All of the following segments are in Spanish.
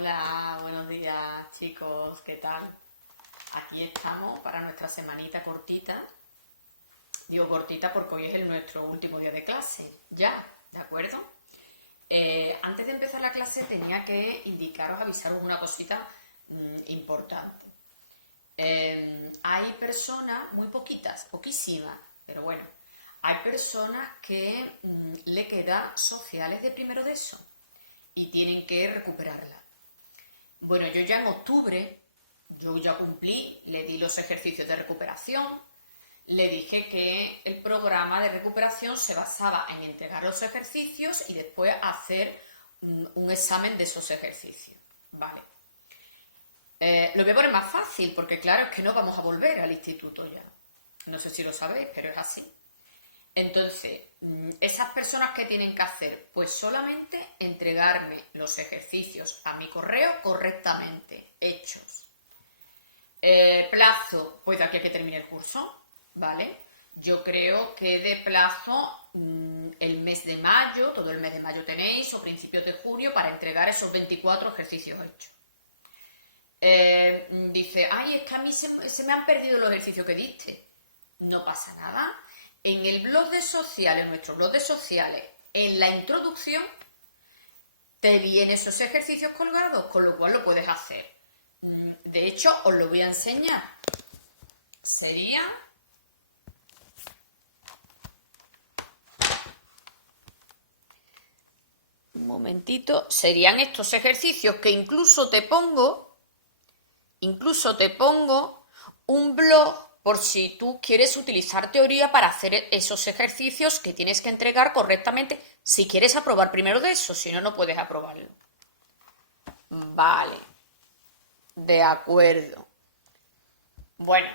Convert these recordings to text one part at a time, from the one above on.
Hola, buenos días chicos, ¿qué tal? Aquí estamos para nuestra semanita cortita. Digo cortita porque hoy es nuestro último día de clase, ya, ¿de acuerdo? Antes de empezar la clase tenía que avisaros una cosita importante. Hay personas, muy poquitas, poquísimas, pero bueno, hay personas que le quedan sociales de primero de eso y tienen que recuperarla. Bueno, yo ya en octubre, yo ya cumplí, le di los ejercicios de recuperación, le dije que el programa de recuperación se basaba en entregar los ejercicios y después hacer un examen de esos ejercicios. Vale. Lo voy a poner más fácil porque claro, es que no vamos a volver al instituto ya. No sé si lo sabéis, pero es así. Entonces, esas personas que tienen que hacer, pues solamente entregarme los ejercicios a mi correo correctamente hechos. Plazo, pues de aquí a que termine el curso, ¿vale? Yo creo que de plazo el mes de mayo, todo el mes de mayo tenéis, o principios de junio, para entregar esos 24 ejercicios hechos. Dice, ay, es que a mí se me han perdido los ejercicios que diste. No pasa nada. En el blog de sociales, en nuestro blog de sociales, en la introducción, te vienen esos ejercicios colgados, con lo cual lo puedes hacer. De hecho, os lo voy a enseñar. Sería... Un momentito. Serían estos ejercicios que incluso te pongo un blog por si tú quieres utilizar teoría para hacer esos ejercicios que tienes que entregar correctamente, si quieres aprobar primero de eso, si no, no puedes aprobarlo. Vale, de acuerdo. Bueno,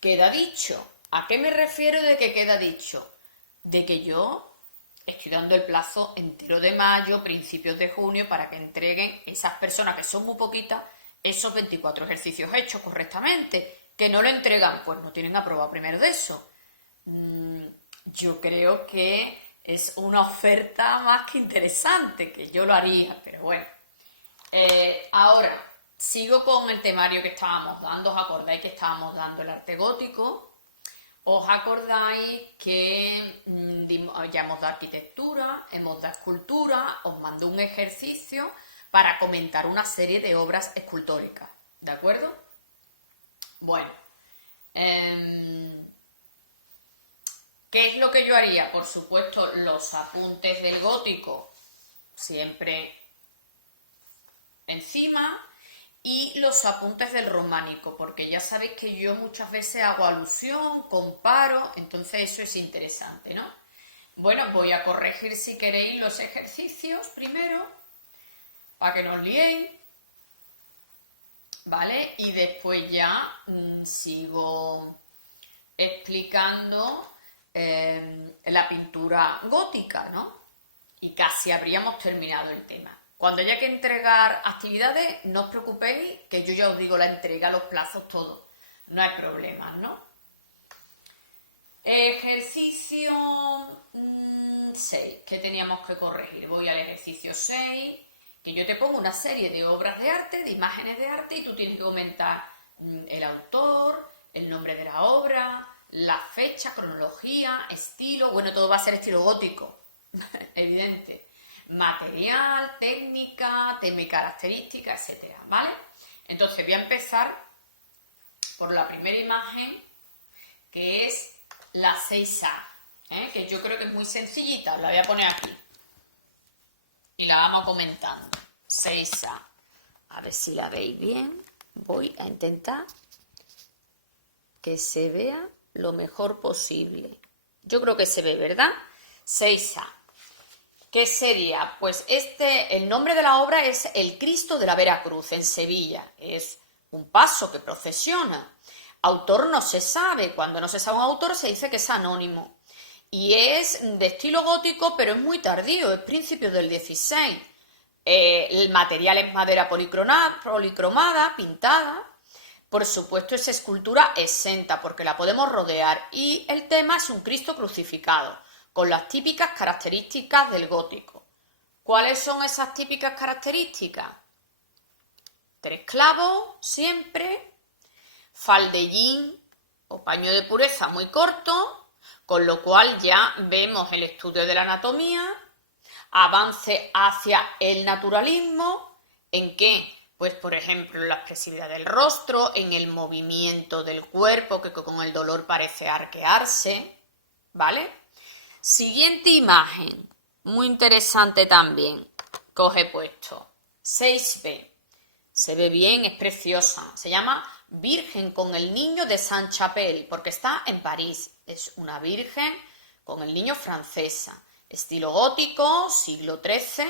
queda dicho. ¿A qué me refiero de que queda dicho? De que yo estoy dando el plazo entero de mayo, principios de junio, para que entreguen esas personas, que son muy poquitas, esos 24 ejercicios hechos correctamente. ¿Que no lo entregan? Pues no tienen aprobado primero de eso. Yo creo que es una oferta más que interesante, que yo lo haría, pero bueno. Ahora, sigo con el temario que estábamos dando. ¿Os acordáis que estábamos dando el arte gótico? ¿Os acordáis que ya hemos dado arquitectura, hemos dado escultura? Os mando un ejercicio para comentar una serie de obras escultóricas, ¿de acuerdo? Bueno, ¿qué es lo que yo haría? Por supuesto, los apuntes del gótico siempre encima y los apuntes del románico, porque ya sabéis que yo muchas veces hago alusión, comparo, entonces eso es interesante, ¿no? Bueno, voy a corregir si queréis los ejercicios primero, para que no os liéis. ¿Vale? Y después ya sigo explicando la pintura gótica, ¿no? Y casi habríamos terminado el tema. Cuando haya que entregar actividades, no os preocupéis, que yo ya os digo la entrega, los plazos, todo. No hay problema, ¿no? Ejercicio 6, ¿qué teníamos que corregir? Voy al ejercicio 6. Que yo te pongo una serie de obras de arte, de imágenes de arte, y tú tienes que comentar el autor, el nombre de la obra, la fecha, cronología, estilo, bueno, todo va a ser estilo gótico, evidente, material, técnica, tema y características, etcétera, ¿vale? Entonces voy a empezar por la primera imagen, que es la 6A, que yo creo que es muy sencillita, la voy a poner aquí. Y la vamos comentando. 6A. A ver si la veis bien. Voy a intentar que se vea lo mejor posible. Yo creo que se ve, ¿verdad? 6A. ¿Qué sería? Pues el nombre de la obra es El Cristo de la Veracruz, en Sevilla. Es un paso que procesiona. Autor no se sabe. Cuando no se sabe un autor se dice que es anónimo. Y es de estilo gótico, pero es muy tardío, es principio del 16. El material es madera policromada, pintada. Por supuesto, es escultura exenta, porque la podemos rodear. Y el tema es un Cristo crucificado, con las típicas características del gótico. ¿Cuáles son esas típicas características? 3 clavos siempre, faldellín o paño de pureza muy corto, con lo cual ya vemos el estudio de la anatomía, avance hacia el naturalismo, ¿en qué? Pues por ejemplo en la expresividad del rostro, en el movimiento del cuerpo que con el dolor parece arquearse, ¿vale? Siguiente imagen, muy interesante también, coge puesto, 6B, se ve bien, es preciosa, se llama Virgen con el Niño de Saint-Chapelle, porque está en París, es una virgen con el niño francesa, estilo gótico, siglo XIII,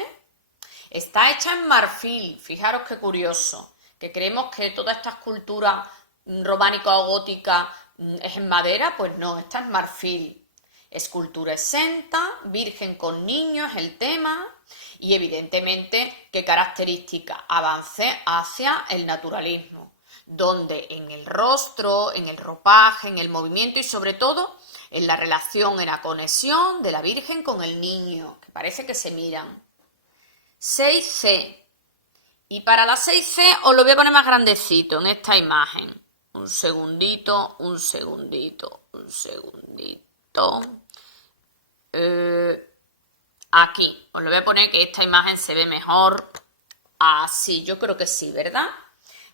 está hecha en marfil, fijaros qué curioso, que creemos que toda esta escultura románica o gótica es en madera, pues no, esta es marfil. Escultura exenta, virgen con niño es el tema y evidentemente qué característica, avance hacia el naturalismo, donde en el rostro, en el ropaje, en el movimiento y sobre todo en la relación, en la conexión de la virgen con el niño, que parece que se miran. 6C. Y para la 6C os lo voy a poner más grandecito en esta imagen. Un segundito, un segundito, un segundito. Aquí, os lo voy a poner que esta imagen se ve mejor. Así, yo creo que sí, ¿verdad?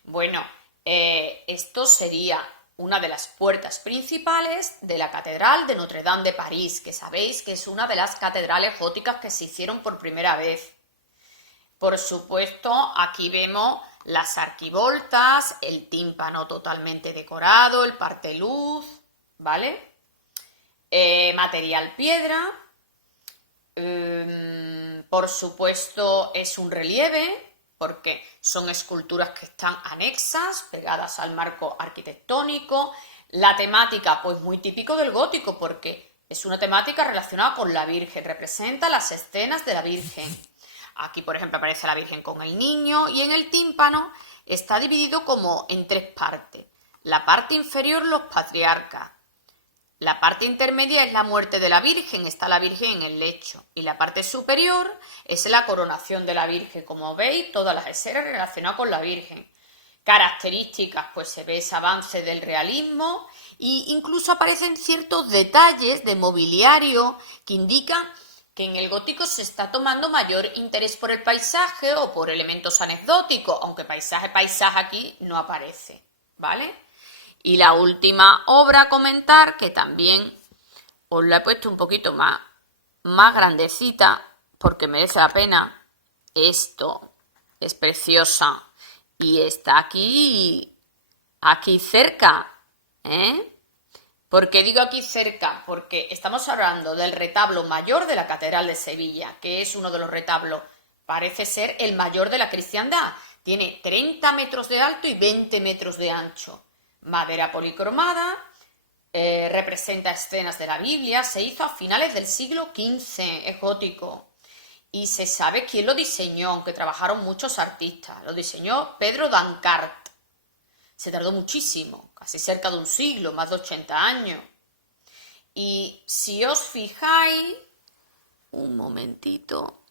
Bueno, esto sería una de las puertas principales de la Catedral de Notre Dame de París, que sabéis que es una de las catedrales góticas que se hicieron por primera vez. Por supuesto, aquí vemos las arquivoltas, el tímpano totalmente decorado, el parteluz, ¿vale? Material piedra, por supuesto es un relieve, porque son esculturas que están anexas, pegadas al marco arquitectónico. La temática, pues muy típico del gótico, porque es una temática relacionada con la Virgen, representa las escenas de la Virgen. Aquí, por ejemplo, aparece la Virgen con el niño y en el tímpano está dividido como en 3 partes. La parte inferior, los patriarcas. La parte intermedia es la muerte de la Virgen, está la Virgen en el lecho. Y la parte superior es la coronación de la Virgen. Como veis, todas las escenas relacionadas con la Virgen. Características, pues se ve ese avance del realismo e incluso aparecen ciertos detalles de mobiliario que indican que en el gótico se está tomando mayor interés por el paisaje o por elementos anecdóticos, aunque paisaje aquí no aparece, ¿vale? Y la última obra a comentar, que también os la he puesto un poquito más grandecita, porque merece la pena. Esto es preciosa y está aquí cerca, ¿eh? ¿Por qué digo aquí cerca? Porque estamos hablando del retablo mayor de la Catedral de Sevilla, que es uno de los retablos, parece ser el mayor de la cristiandad. Tiene 30 metros de alto y 20 metros de ancho. Madera policromada, representa escenas de la Biblia, se hizo a finales del siglo XV, es gótico. Y se sabe quién lo diseñó, aunque trabajaron muchos artistas. Lo diseñó Pedro d'Ancart. Se tardó muchísimo, casi cerca de un siglo, más de 80 años. Y si os fijáis, un momentito,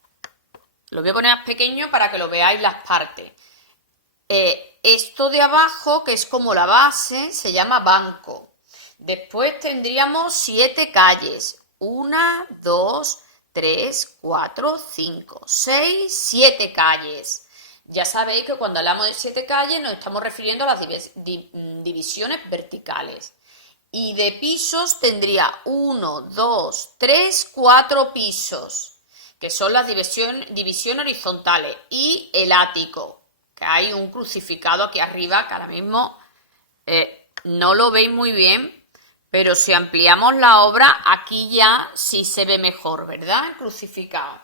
lo voy a poner más pequeño para que lo veáis las partes. Esto de abajo, que es como la base, se llama banco. Después tendríamos 7 calles. 1, 2, 3, 4, 5, 6, 7 calles. Ya sabéis que cuando hablamos de 7 calles nos estamos refiriendo a las divisiones verticales. Y de pisos tendría 1, 2, 3, 4 pisos, que son las divisiones horizontales. Y el ático, que hay un crucificado aquí arriba, que ahora mismo no lo veis muy bien, pero si ampliamos la obra, aquí ya sí se ve mejor, ¿verdad? El crucificado.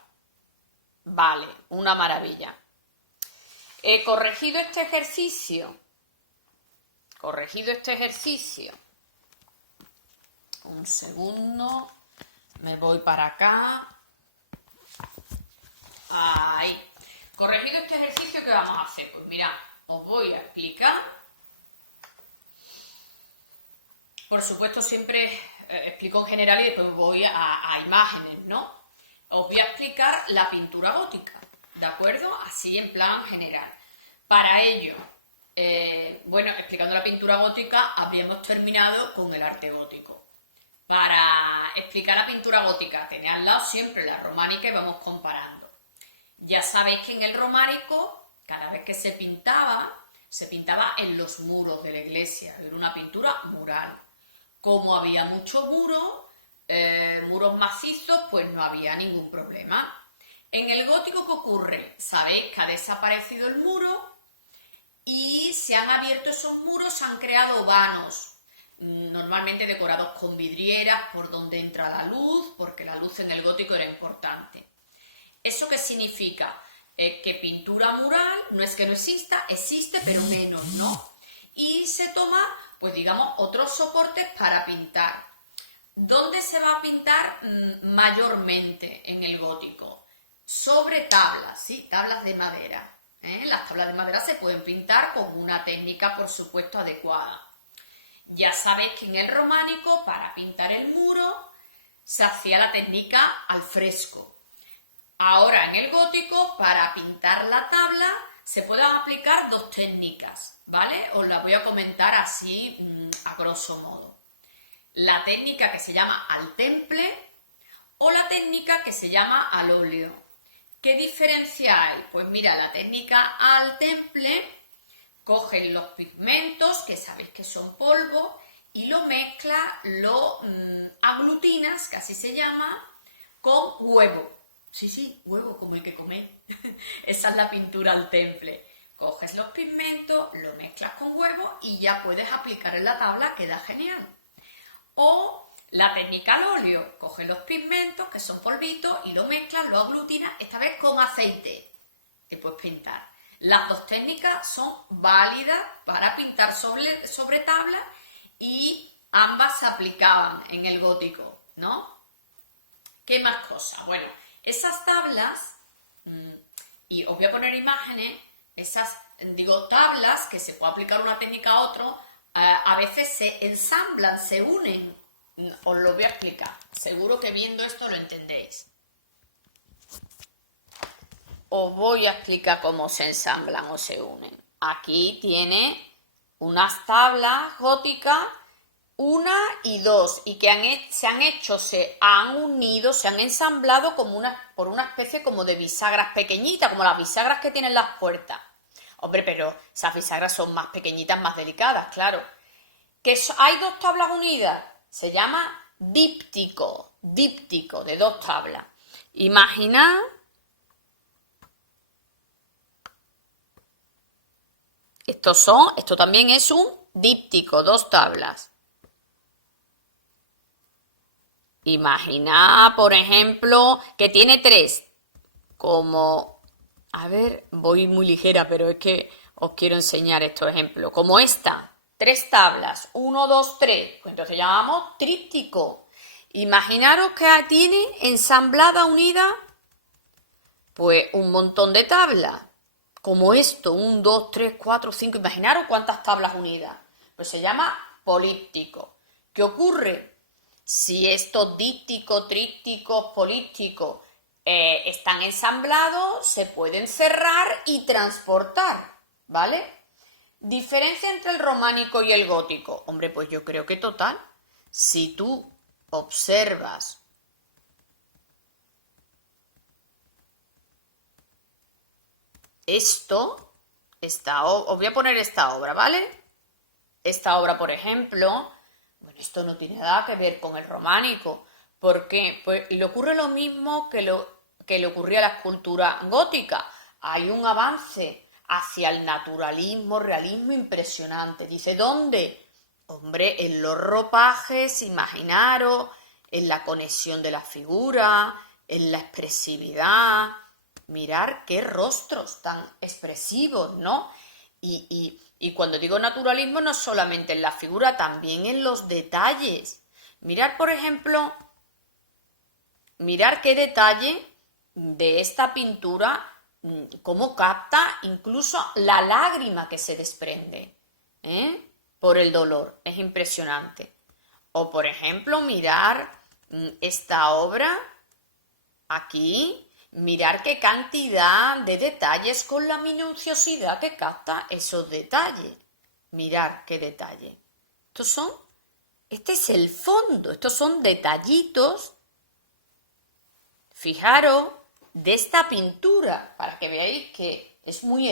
Vale, una maravilla. He corregido este ejercicio. Un segundo. Me voy para acá. Ahí. Corregido este ejercicio, ¿qué vamos a hacer? Pues mira, os voy a explicar. Por supuesto, siempre explico en general y después voy a imágenes, ¿no? os voy a explicar la pintura gótica, ¿de acuerdo? Así en plan general. Para ello, bueno, explicando la pintura gótica, habríamos terminado con el arte gótico. Para explicar la pintura gótica, tened al lado siempre la románica y vamos comparando. Ya sabéis que en el románico, cada vez que se pintaba en los muros de la iglesia, era una pintura mural. Como había mucho muro, muros macizos, pues no había ningún problema. En el gótico, ¿qué ocurre? Sabéis que ha desaparecido el muro y se han abierto esos muros, se han creado vanos, normalmente decorados con vidrieras por donde entra la luz, porque la luz en el gótico era importante. ¿Eso qué significa? Que pintura mural no es que no exista, existe, pero menos, ¿no? Y se toma, pues digamos, otros soportes para pintar. ¿Dónde se va a pintar mayormente en el gótico? Sobre tablas, ¿sí? Tablas de madera. Las tablas de madera se pueden pintar con una técnica, por supuesto, adecuada. Ya sabéis que en el románico, para pintar el muro, se hacía la técnica al fresco. Ahora, en el gótico, para pintar la tabla, se pueden aplicar dos técnicas, ¿vale? Os las voy a comentar así, a grosso modo. La técnica que se llama al temple o la técnica que se llama al óleo. ¿Qué diferencia hay? Pues mira, la técnica al temple, coges los pigmentos, que sabéis que son polvo, y lo mezclas, lo aglutinas, que así se llama, con huevo. Sí, huevo como el que coméis. Esa es la pintura al temple. Coges los pigmentos, lo mezclas con huevo y ya puedes aplicar en la tabla, queda genial. O la técnica al óleo, coges los pigmentos, que son polvitos, y lo mezclas, lo aglutinas, esta vez con aceite, que puedes pintar. Las dos técnicas son válidas para pintar sobre tabla y ambas se aplicaban en el gótico, ¿no? ¿Qué más cosas? Bueno, esas tablas, y os voy a poner imágenes, esas, tablas que se puede aplicar una técnica a otro, a veces se ensamblan, se unen. Os lo voy a explicar. Seguro que viendo esto lo entendéis. Os voy a explicar cómo se ensamblan o se unen. Aquí tiene unas tablas góticas, una y dos, y que se han unido, se han ensamblado por una especie como de bisagras pequeñitas, como las bisagras que tienen las puertas. Hombre, pero esas bisagras son más pequeñitas, más delicadas, claro. Que hay dos tablas unidas, se llama díptico, de dos tablas. Imaginad esto también es un díptico, dos tablas. Imaginad, por ejemplo, que tiene tres, como, a ver, voy muy ligera, pero es que os quiero enseñar estos ejemplos, como esta, tres tablas, 1, 2, 3, pues entonces llamamos tríptico. Imaginaros que tiene ensamblada, unida, pues un montón de tablas, como esto, 1, 2, 3, 4, 5, imaginaros cuántas tablas unidas, pues se llama políptico. ¿Qué ocurre? Si estos dípticos, trípticos, polípticos están ensamblados, se pueden cerrar y transportar, ¿vale? ¿Diferencia entre el románico y el gótico? Hombre, pues yo creo que total. Si tú observas esto, os voy a poner esta obra, ¿vale? Esta obra, por ejemplo, bueno, esto no tiene nada que ver con el románico. ¿Por qué? Pues le ocurre lo mismo que le ocurría a la escultura gótica. Hay un avance hacia el naturalismo, realismo impresionante. Dice, ¿dónde? Hombre, en los ropajes, imaginaros, en la conexión de la figura, en la expresividad. Mirar qué rostros tan expresivos, ¿no? Y cuando digo naturalismo no solamente en la figura, también en los detalles. Mirad, por ejemplo, mirar qué detalle de esta pintura, cómo capta incluso la lágrima que se desprende, por el dolor. Es impresionante. O, por ejemplo, mirar esta obra Aquí, mirar qué cantidad de detalles con la minuciosidad que capta esos detalles. Mirar qué detalle. Este es el fondo, estos son detallitos. Fijaros de esta pintura, para que veáis que es muy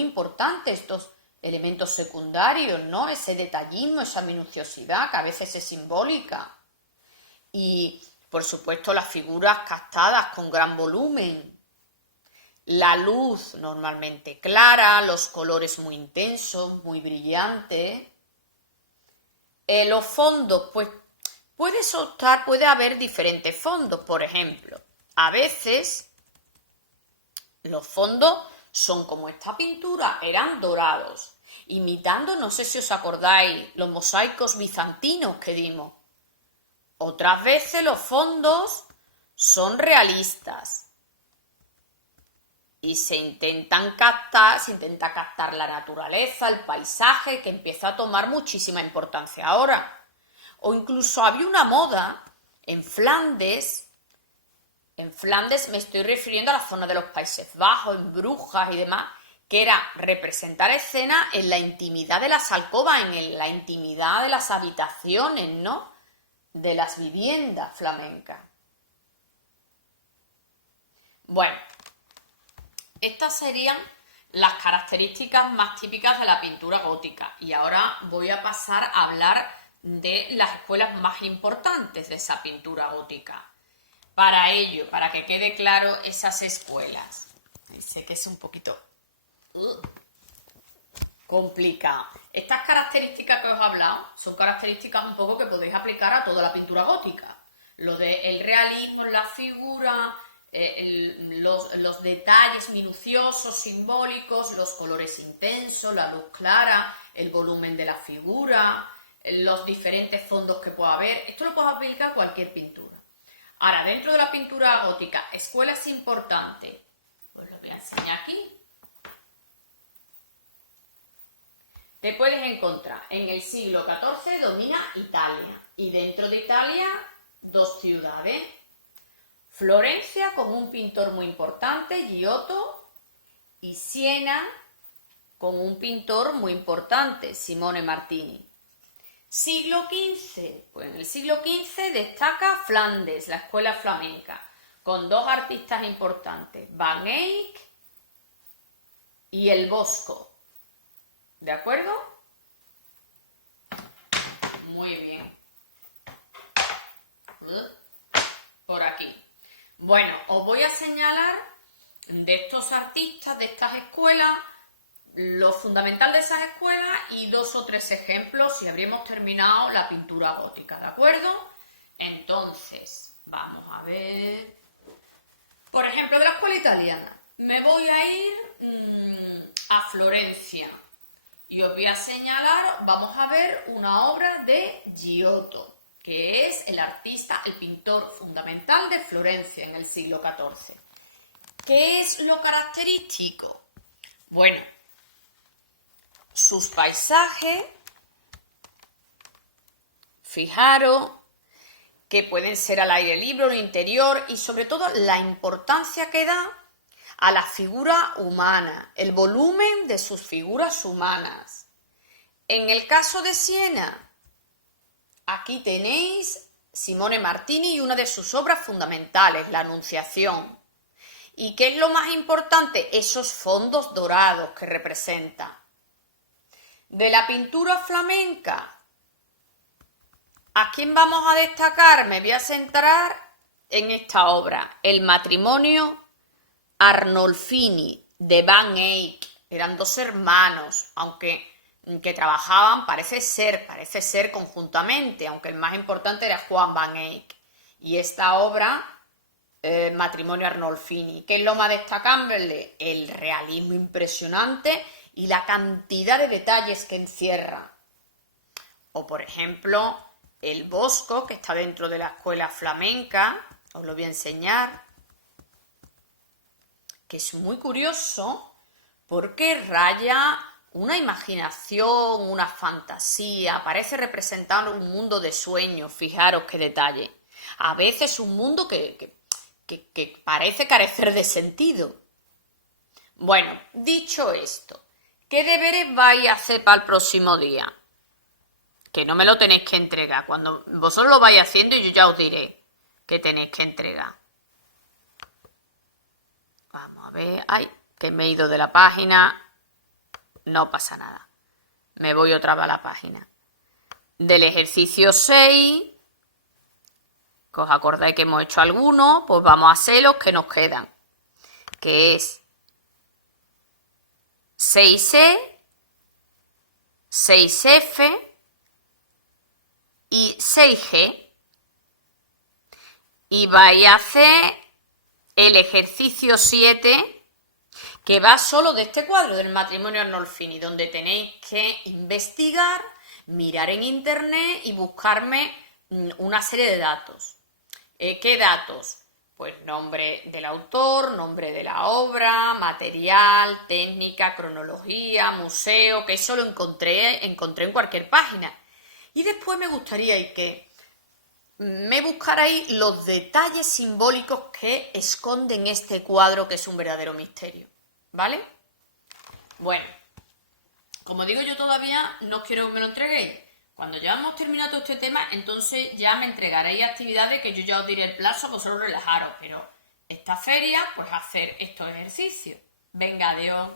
importante estos elementos secundarios, ¿no? Ese detallismo, esa minuciosidad que a veces es simbólica. Y, por supuesto, las figuras captadas con gran volumen. La luz normalmente clara, los colores muy intensos, muy brillantes. Los fondos, pues puede haber diferentes fondos, por ejemplo. A veces los fondos son como esta pintura, eran dorados, imitando, no sé si os acordáis, los mosaicos bizantinos que dimos. Otras veces los fondos son realistas y se intenta captar la naturaleza, el paisaje, que empieza a tomar muchísima importancia ahora. O incluso había una moda en Flandes me estoy refiriendo a la zona de los Países Bajos, en Brujas y demás, que era representar escenas en la intimidad de las alcobas, en la intimidad de las habitaciones, ¿no? De las viviendas flamencas. Bueno, estas serían las características más típicas de la pintura gótica. Y ahora voy a pasar a hablar de las escuelas más importantes de esa pintura gótica. Para ello, para que quede claro esas escuelas. Sé que es un poquito complicado. Estas características que os he hablado son características un poco que podéis aplicar a toda la pintura gótica. Lo del realismo en la figura, los detalles minuciosos, simbólicos, los colores intensos, la luz clara, el volumen de la figura, los diferentes fondos que pueda haber. Esto lo puedo aplicar a cualquier pintura. Ahora, dentro de la pintura gótica, escuelas importantes, pues lo voy a enseñar aquí. Te puedes encontrar en el siglo XIV domina Italia y dentro de Italia dos ciudades. Florencia con un pintor muy importante, Giotto, y Siena con un pintor muy importante, Simone Martini. Siglo XV, pues en el siglo XV destaca Flandes, la escuela flamenca, con dos artistas importantes, Van Eyck y el Bosco. ¿De acuerdo? Muy bien. Por aquí. Bueno, os voy a señalar de estos artistas, de estas escuelas, lo fundamental de esas escuelas y 2 o 3 ejemplos y habríamos terminado la pintura gótica, ¿de acuerdo? Entonces, vamos a ver. Por ejemplo, de la escuela italiana, me voy a ir a Florencia y os voy a señalar, vamos a ver una obra de Giotto, que es el artista, el pintor fundamental de Florencia en el siglo XIV. ¿Qué es lo característico? Bueno, sus paisajes, fijaros que pueden ser al aire libre o en el interior y sobre todo la importancia que da a la figura humana, el volumen de sus figuras humanas. En el caso de Siena, aquí tenéis Simone Martini y una de sus obras fundamentales, la Anunciación. ¿Y qué es lo más importante? Esos fondos dorados que representa. De la pintura flamenca, ¿a quién vamos a destacar? Me voy a centrar en esta obra, El matrimonio Arnolfini de Van Eyck. Eran 2 hermanos, aunque que trabajaban, parece ser conjuntamente, aunque el más importante era Juan Van Eyck. Y esta obra, Matrimonio Arnolfini, ¿qué es lo más destacable? El realismo impresionante y la cantidad de detalles que encierra. O, por ejemplo, el Bosco, que está dentro de la escuela flamenca, os lo voy a enseñar, que es muy curioso porque raya una imaginación, una fantasía, parece representar un mundo de sueños, fijaros qué detalle. A veces un mundo que que parece carecer de sentido. Bueno, dicho esto, ¿qué deberes vais a hacer para el próximo día? Que no me lo tenéis que entregar. Cuando vosotros lo vais haciendo, yo ya os diré que tenéis que entregar. Vamos a ver. Ay, que me he ido de la página. No pasa nada. Me voy otra vez a la página. Del ejercicio 6, que os acordáis que hemos hecho algunos, pues vamos a hacer los que nos quedan. Que es 6E, 6F y 6G. Y vais a hacer el ejercicio 7, que va solo de este cuadro del matrimonio Arnolfini, donde tenéis que investigar, mirar en internet y buscarme una serie de datos. ¿Qué datos? Pues nombre del autor, nombre de la obra, material, técnica, cronología, museo, que eso lo encontré en cualquier página. Y después me gustaría que me buscarais los detalles simbólicos que esconden este cuadro, que es un verdadero misterio. ¿Vale? Bueno, como digo, yo todavía no quiero que me lo entreguéis. Cuando ya hemos terminado todo este tema, entonces ya me entregaréis actividades que yo ya os diré el plazo, vosotros relajaros. Pero esta feria, pues hacer estos ejercicios. Venga, adiós.